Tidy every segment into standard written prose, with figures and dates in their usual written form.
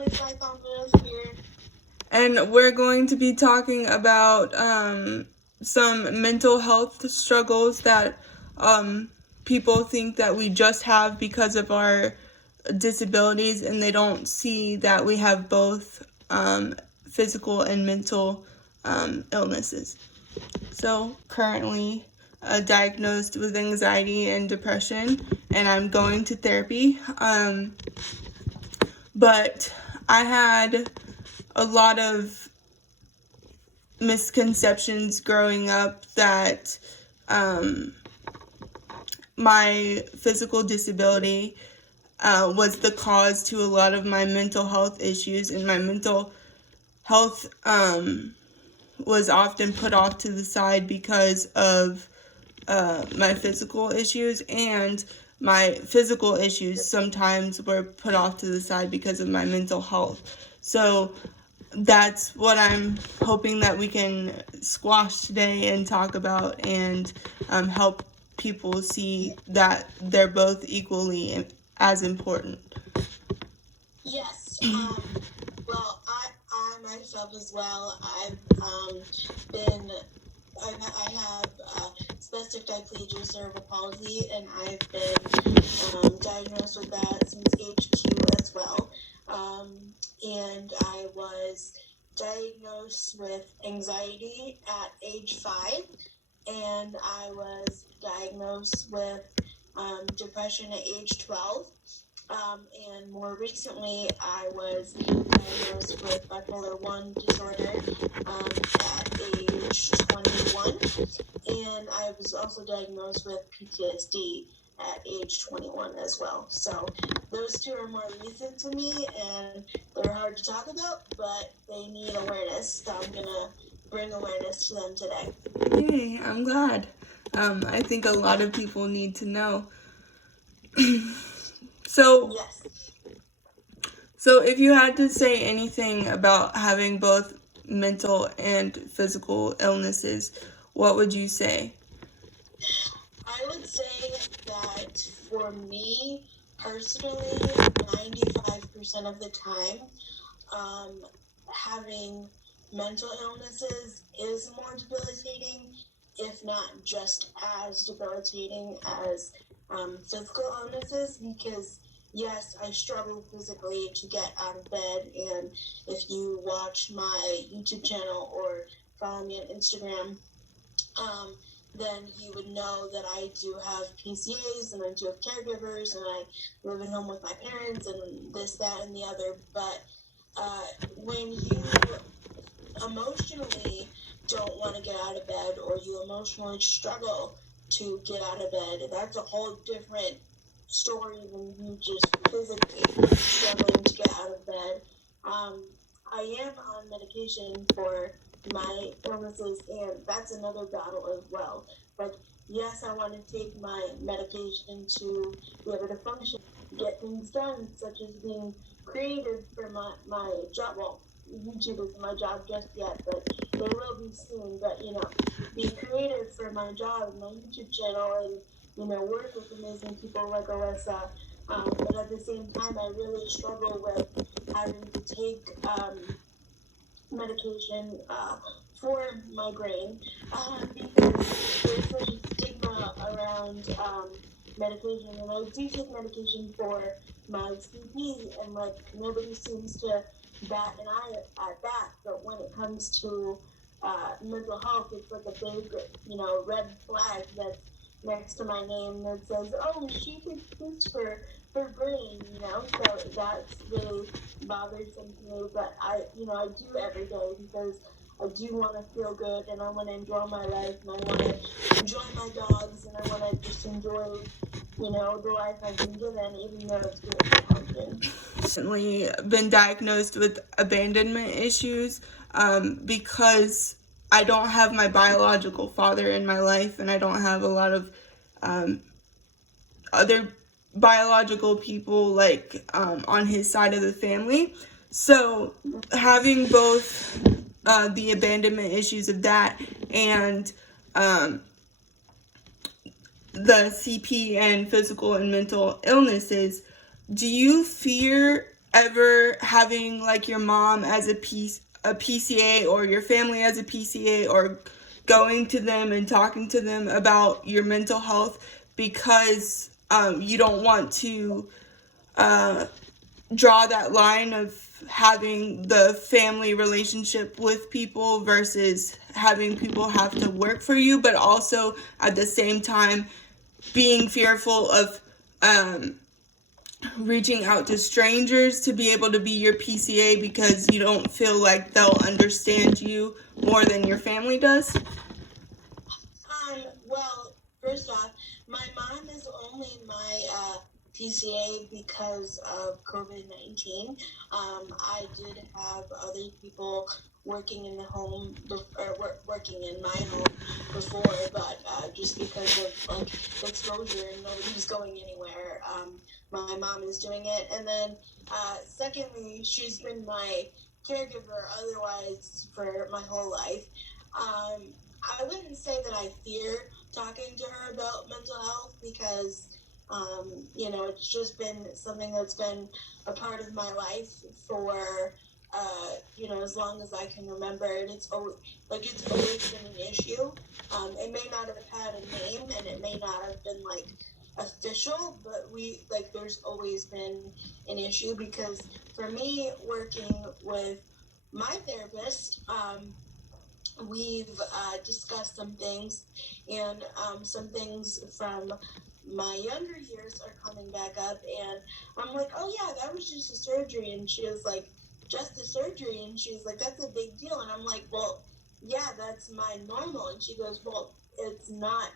with my confidence here. And we're going to be talking about some mental health struggles that people think that we just have because of our disabilities, and they don't see that we have both physical and mental illnesses. So currently diagnosed with anxiety and depression, and I'm going to therapy. But I had a lot of misconceptions growing up that my physical disability was the cause to a lot of my mental health issues, and my mental health was often put off to the side because of my physical issues, and my physical issues sometimes were put off to the side because of my mental health. So that's what I'm hoping that we can squash today and talk about, and help people see that they're both equally as important. Yes. Well, I myself as well. I have spastic diplegia cerebral palsy, and I've been diagnosed with that since age 2 as well. And I was diagnosed with anxiety at age 5, and I was diagnosed with depression at age 12. And more recently, I was diagnosed with bipolar 1 disorder at age 21. And I was also diagnosed with PTSD at age 21 as well. So those two are more recent to me, and they're hard to talk about, but they need awareness. So I'm going to bring awareness to them today. Yay, I'm glad. I think a lot of people need to know. So, Yes. so if you had to say anything about having both mental and physical illnesses, what would you say? I would say that for me personally, 95% of the time, having mental illnesses is more debilitating, if not just as debilitating as physical illnesses, because yes, I struggle physically to get out of bed, and if you watch my YouTube channel or follow me on Instagram, then you would know that I do have PCAs, and I do have caregivers, and I live at home with my parents, and this, that, and the other. But when you emotionally don't want to get out of bed, or you emotionally struggle to get out of bed, that's a whole different story than you just physically struggling to get out of bed. I am on medication for my illnesses, and that's another battle as well. But yes, I want to take my medication to be able to function, get things done, such as being creative for my job. Well, YouTube isn't my job just yet, but they will be soon. But be creative for my job, my YouTube channel, and work with amazing people like Alyssa. But at the same time, I really struggle with having to take medication for migraine, because there's such a stigma around medication. And I do take medication for my CP, and nobody seems to bat an eye at that. But when it comes to mental health, it's like a big, red flag that's next to my name that says, "Oh, she takes this for her brain," So that's really bothersome to me. But I do every day because I do want to feel good, and I want to enjoy my life, and I want to enjoy my dogs, and I want to just enjoy, the life I've been given, even though it's really challenging. Recently been diagnosed with abandonment issues because I don't have my biological father in my life, and I don't have a lot of other biological people on his side of the family. So having both the abandonment issues of that, and the CP and physical and mental illnesses, do you fear ever having like your mom as a PCA, or your family as a PCA, or going to them and talking to them about your mental health, because you don't want to draw that line of having the family relationship with people versus having people have to work for you, but also at the same time being fearful of reaching out to strangers to be able to be your PCA because you don't feel like they'll understand you more than your family does? Well, first off, my mom is only my PCA because of COVID-19. I did have other people working in the home, or working in my home before, but just because of like exposure and nobody was going anywhere, my mom is doing it. And then, secondly, she's been my caregiver otherwise for my whole life. I wouldn't say that I fear talking to her about mental health because, it's just been something that's been a part of my life for, as long as I can remember. And it's always been an issue. It may not have had a name and it may not have been like official, but there's always been an issue because for me, working with my therapist, we've discussed some things, and some things from my younger years are coming back up, and I'm like, oh yeah, that was just a surgery, and she was like, just a surgery, and she was like, that's a big deal, and I'm like, well, yeah, that's my normal, and she goes, well, it's not,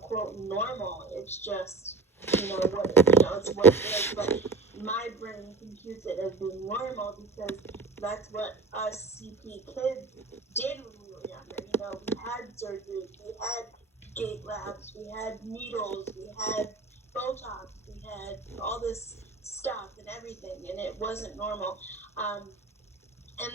quote, normal, it's just, it's what it is, but my brain computes it as being normal because that's what us CP kids did when we were younger. We had surgery, we had gait labs, we had needles, we had Botox, we had all this stuff and everything, and it wasn't normal. And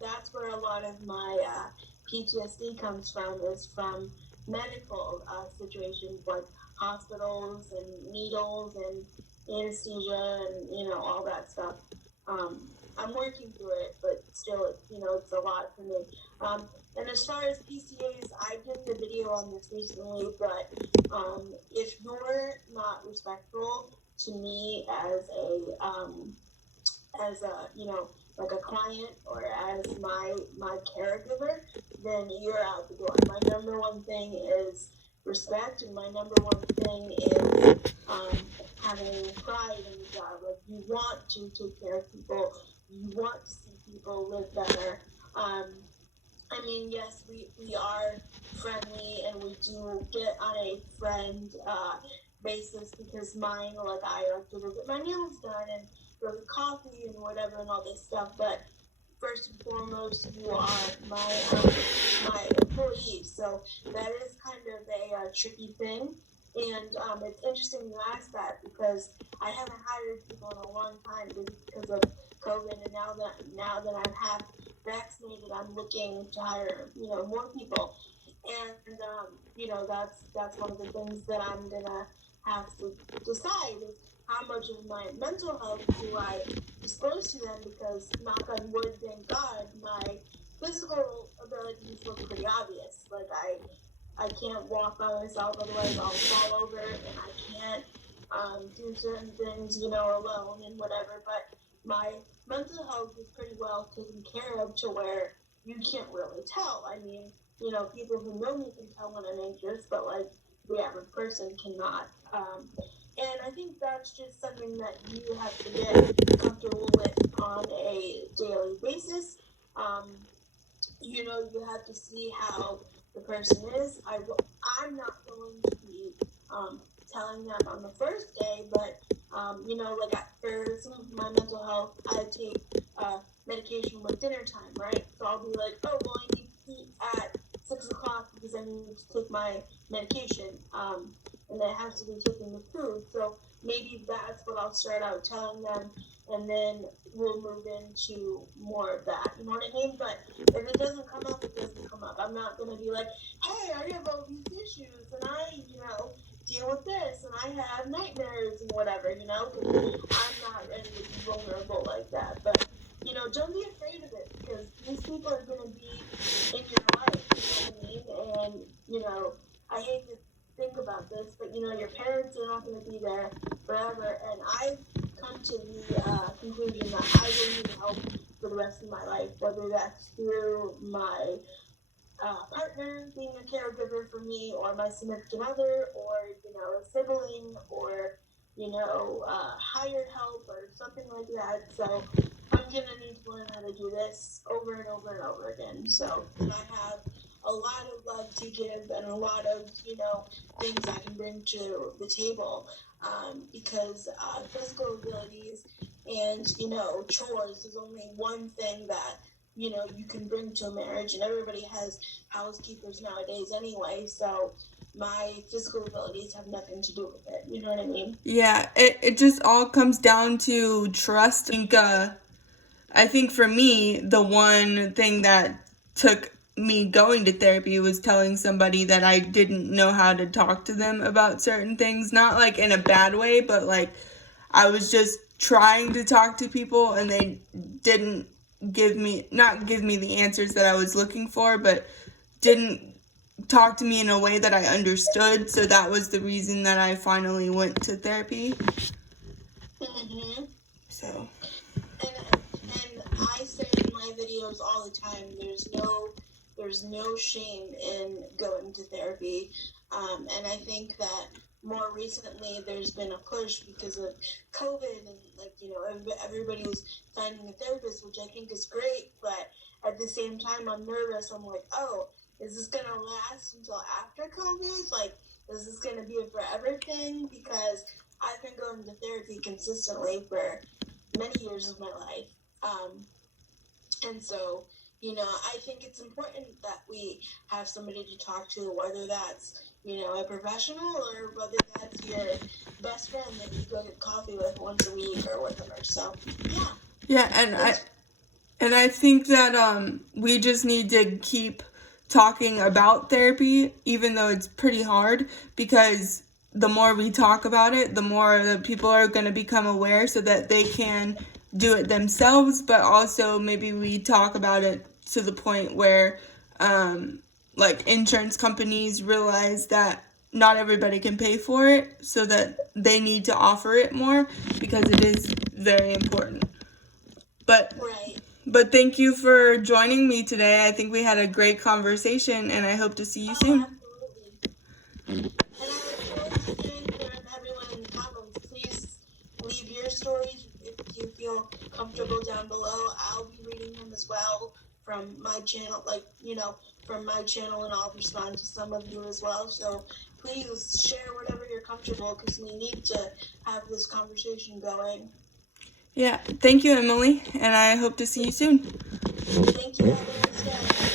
that's where a lot of my PTSD comes from, is from medical situations like hospitals and needles and anesthesia and all that stuff. I'm working through it, but still, it's a lot for me. And as far as PCAs, I did the video on this recently, but if you're not respectful to me as a like a client or as my caregiver, then you're out the door. My number one thing is respect, and my number one thing is having pride in the job. Like, you want to take care of people, you want to see people live better. Yes, we are friendly and we do get on a friend basis because I like to go get my nails done and go get coffee and whatever and all this stuff. But first and foremost, you are my employee. So that is kind of a tricky thing. And it's interesting you ask that because I haven't hired people in a long time because of COVID. And now that I'm half vaccinated, I'm looking to hire more people. And that's one of the things that I'm gonna have to decide is how much of my mental health do I disclose to them, because knock on wood, thank God, my physical abilities look pretty obvious. Like I can't walk by myself, otherwise I'll fall over, and I can't do certain things, alone and whatever. But my mental health is pretty well taken care of to where you can't really tell. People who know me can tell when I'm anxious, but like the average person cannot. And I think that's just something that you have to get comfortable with on a daily basis. You have to see how the person is. I'm not going to be telling them on the first day, but for some of my mental health, I take medication with dinner time, right? So I'll be like, oh, well, I need to eat at 6 o'clock because I need to take my medication, and I have to be taking the food. So maybe that's what I'll start out telling them, and then we'll move into more of that. You know what I mean? But if it doesn't come up, it doesn't come up. I'm not going to be like, hey, I have all these issues, and I, deal with this, and I have nightmares and whatever, you know, 'cause I'm not ready to be vulnerable like that. But, you know, don't be afraid of it, because these people are going to be in your life, you know what I mean? And, you know, I hate to think about this, but, you know, your parents are not going to be there forever, and I've come to the conclusion that I will need help for the rest of my life, whether that's through my partner being a caregiver for me, or my significant other, or, you know, a sibling, or, you know, hired help or something like that. So I'm going to need to learn how to do this over and over and over again. So I have a lot of love to give, and a lot of, you know, things I can bring to the table, because physical abilities and, you know, chores is only one thing that, you know, you can bring to a marriage, and everybody has housekeepers nowadays anyway, so my physical abilities have nothing to do with it, you know what I mean? Yeah, it just all comes down to trust. I think for me, the one thing that took me going to therapy was telling somebody that I didn't know how to talk to them about certain things. Not like in a bad way, but like I was just trying to talk to people and they didn't not give me the answers that I was looking for, but didn't talk to me in a way that I understood. So that was the reason that I finally went to therapy. Mm-hmm. So. And I say in my videos all the time, there's no shame in going to therapy, and I think that more recently there's been a push because of COVID, and, like, you know, everybody was finding a therapist, which I think is great, but at the same time I'm nervous. I'm like, oh, is this gonna last until after COVID? Like, is this gonna be a forever thing? Because I've been going to therapy consistently for many years of my life. And so, you know, I think it's important that we have somebody to talk to, whether that's, you know, a professional, or whether that's your best friend that you go get coffee with once a week or whatever. So, yeah. Yeah, and I think that we just need to keep talking about therapy, even though it's pretty hard, because the more we talk about it, the more the people are going to become aware so that they can do it themselves, but also maybe we talk about it to the point where like insurance companies realize that not everybody can pay for it, so that they need to offer it more, because it is very important. Right. But thank you for joining me today. I think we had a great conversation, and I hope to see you soon. Absolutely. And I look forward to hearing from everyone in the comments. Please leave your stories if you feel comfortable down below. I'll be reading them as well from my channel, like, you know, from my channel, and I'll respond to some of you as well. So please share whatever you're comfortable, because we need to have this conversation going. Yeah, thank you, Emily, and I hope to see you soon. Thank you. Have a nice day.